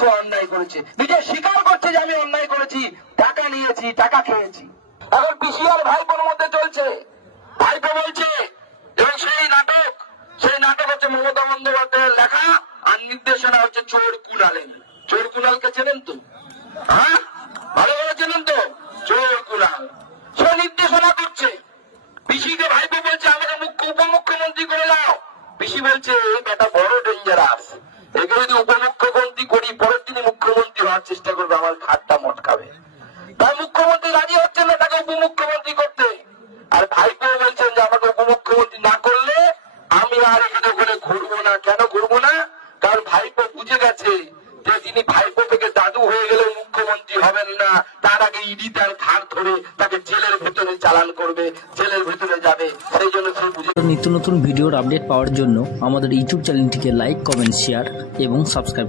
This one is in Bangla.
সে অন্যায় করেছে, নিজে স্বীকার করছে যে আমি অন্যায় করেছি, টাকা নিয়েছি, টাকা খেয়েছি। এখন পিসি আর ভাইপোর মধ্যে চলছে, ভাইপো বলছে, এবং সেই নাটক হচ্ছে মমতা বন্দ্যোপাধ্যায়ের লেখা, আর নির্দেশনা হচ্ছে চোর কুণালের। চোর কুণালকে চেনেন তো? হ্যাঁ, ভালো করে চেনেন তো? চোর কুণাল সে নির্দেশনা করছে। পিসিকে ভাইপো বলছে আমাকে উপমুখ্যমন্ত্রী করে দাও। পিসি বলছে এটা বড় ডেঞ্জারাস, একে যদি উপমুখ্যমন্ত্রী করি পরের দিনই মুখ্যমন্ত্রী হওয়ার চেষ্টা করবে, আমার ঘাটটা মটকাবে। তাই মুখ্যমন্ত্রী রাজি হচ্ছেন না তাকে উপমুখ্যমন্ত্রী করতে। আর ভাইপো বলছেন যে আমাকে উপমুখ্যমন্ত্রী না করলে আমি আর এখানে ওখানে ঘুরবো না। কেন ঘুরবো না? কারণ ভাইপো বুঝে গেছে যে তিনি ভাইপো থেকে দাদু হয়ে গেলে মুখ্যমন্ত্রী হবেন না, তার আগে ইডি তার ঘাড় ধরে তাকে জেলের ভেতরে চালান করবে, জেলের ভেতরে যাবে। সেই জন্য সে বুঝে। নিত্য নতুন ভিডিওর আপডেট পাওয়ার জন্য আমাদের ইউটিউব চ্যানেলটিকে লাইক, কমেন্ট, শেয়ার এবং সাবস্ক্রাইব